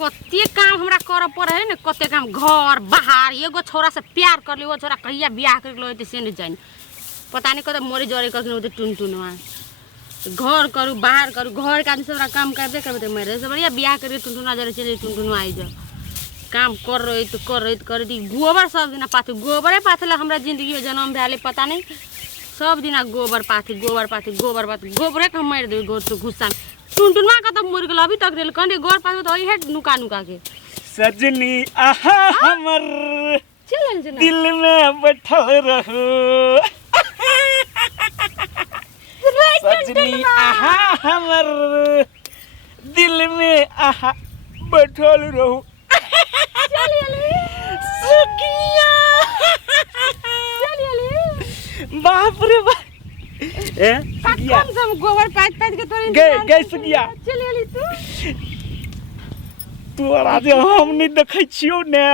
कते काम हमरा करे पड़े है न, कते काम घर बाहर। एगो छोरा से प्यार कर लियो, छोरा कहिया बियाह कर लो से न जान, पता नहीं कत मोरे जोरे कर के टुनटुनवा घर करू बाहर करू। घर के आदमी सब काम करबे करबे मेरे से बढ़िया बियाह कर टुनटुना जरे चले टुनटुनवा आई जा काम कर रही तो कर दी। गोबर सब दिन पाथे, गोबरे पाथे हमरा जिंदगी में जन्म भेले पता नहीं। सब दिन गोबर पाथे गोबरे के मार दे गोर तो गुस्सा में। टुनटुनवा का तो मुर्ग अभी तक रेल कहने गोर पाथे तो है नुका नुका के। सजनी आहा हमर दिल में बैठल रहो, सजनी आहा हमर दिल में आहा बैठल रहो। बाप रे बाप ए कम से गोबर पाथ के तोरे गए सुगिया चलिए तोरा जे हम नहीं देखै छियो ने,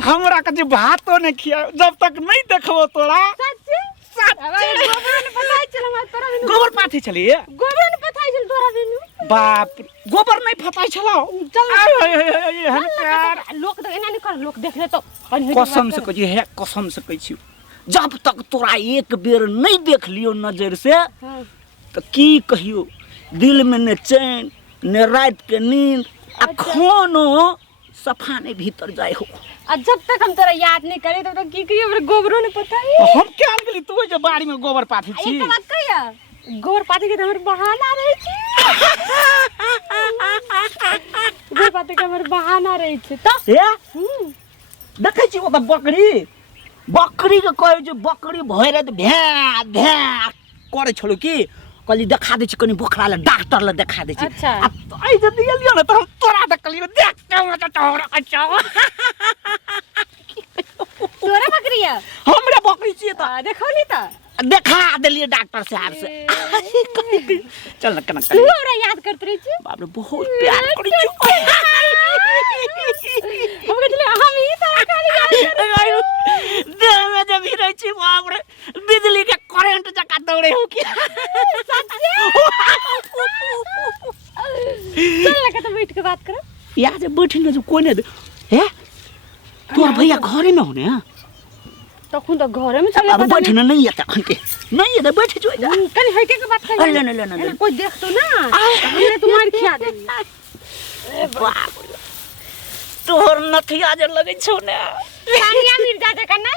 हमरा के जे भातो ने खिया जब तक नहीं देखबो तोरा गोबर पाथी चलिए गोबर ने पताई चल तोरा बिनु। बाप गोबर नहीं पताई चलो लोग तो एना नहीं कर, लोग देख ले तो कसम से कहिए है, कसम से कहै छियो जब तक तोरा एक बेर नहीं देख लियो नजर से तो की कहियो दिल में न चैन न रात के नींद आ खानो सफा नहीं भीतर जाए हो। जब तक हम तोरा याद नहीं करे तब तक की करियो, हमरा गोबरो ने पता है। हम क्या गेली तू जे बाड़ी में गोबर पाथी छी। एक बात कहिया गोबर पाथी के हमर बहाना रहे छी, गोबर पाथी के हमर बहाना रहे छी तो ए देखै छी ओ बकरी के कहे जे बकरी भएर त भ्या भ्या करे छलो की कली देखा दे छी कनी बोखरा ले डॉक्टर ले देखा दे छी। अच्छा आई जे दिलियो न त हम तोरा देखलियो देख त तोरा अच्छा तोरा बकरी है हमरा बकरी छी त देखौली त देखा देलिए डॉक्टर साहब से। चल न कनक तू हमरा याद करत रही छी। बाप रे बहुत प्यार करी छी हम कहले हम ही तारा खाली याद देह में जब ही रही छी बाप रे बिजली के करंट जका दौड़े हो की चल लगा तो बैठ के बात करो। या जे बैठ न जो कोने है तोर भैया घरे में होने तखन तो घरे में चले अब बैठ न नहीं आता खन के नहीं है बैठ जो कनी हटे के बात कर ले कोई देख तो ना हमने तुम्हारी खिया दे। बाप रे तोर नथिया जे लगे छौ ने सानिया मिर्जा जका ना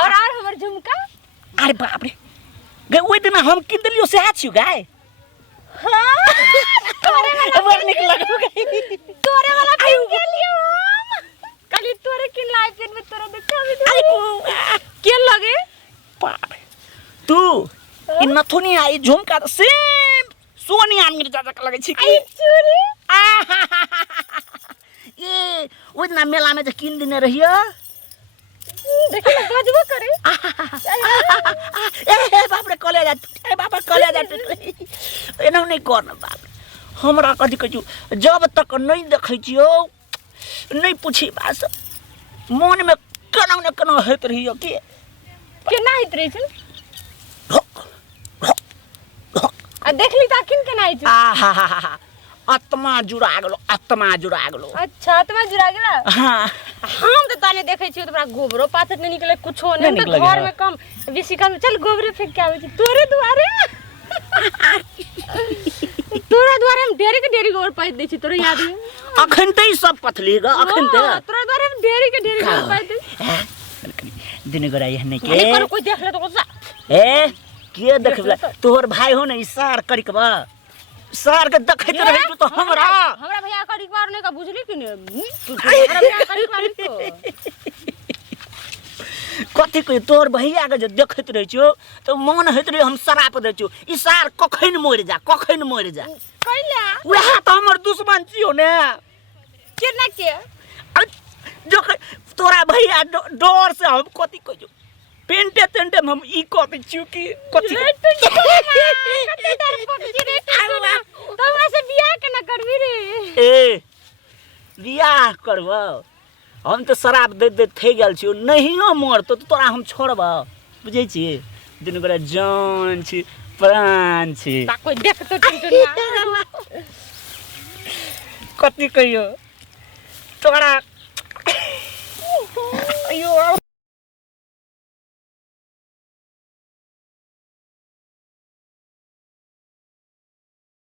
और हमर झुमका। अरे बाप रे गे ओइ दिन हम किन देलियो से छियो गाय। हां तोरे वाला बड़ निक लगो गई तोरे वाला किन के लियो कली तोरे की लाइफ में तोरा देखा के लगे बाप तू इ नथुनी आई झुमका सेम सोनिया मिर्जा जका लगे छी आई चोरी ये ओइ दिन मेला में जे किन देने रहियो देख ना बजबो करे ए बाप रे कलेजा ए बाप रे कलेजा एना नहीं करना बाप हमरा कथि कहू जब तक नहीं देखै छियो नहीं पूछी बात मन में कना न कना होत रहियो के ना हित रही छन आ देखली त किन के ना हित आहा आत्मा जुड़ा गेलो अच्छा आत्मा जुड़ा गेला। हां हम त ताने देखै छी तोरा गोबरो पाथर नहीं निकले कुछो नहीं त घर में कम बेसी कम चल गोबरे फेंक के आवे छी तोरे दुआरे हम डेरी गोबर पाथ दे छी तोरे याद है अखन तई सब पथली ग अखन त तोरा दुआरे हम डेरी गोबर पाथ दे दिन गोरा यहने के नहीं कर कोई देख ले तो गुस्सा ए के देखबला तोहर भाई हो न इशार करिकबा सर के देखैत रहे तो हमरा भैया करी बार ने का बुझली कि ने हमरा भैया करी बार तो कथि कहि तोर भैया के जे देखैत रहे छियो तो मन होइत रहे हम शराप दे छियो इशार कखन मोर जा कैला वह तो हमर दुश्मन छियो ने केना के जो तोरा भैया डर से हम कथि कहियो पेंटे में हम ई कथि छियो कि कथि से बियाह केना करबी रे ए बियाह करबो हम तो शराब दे थे गेल छियो नहियो मरतो तो तोरा हम छोड़बो बुझै छी दिन गोरा जान छी प्राण छी कोई देख तो टुनटुनिया कति कहियो तोरा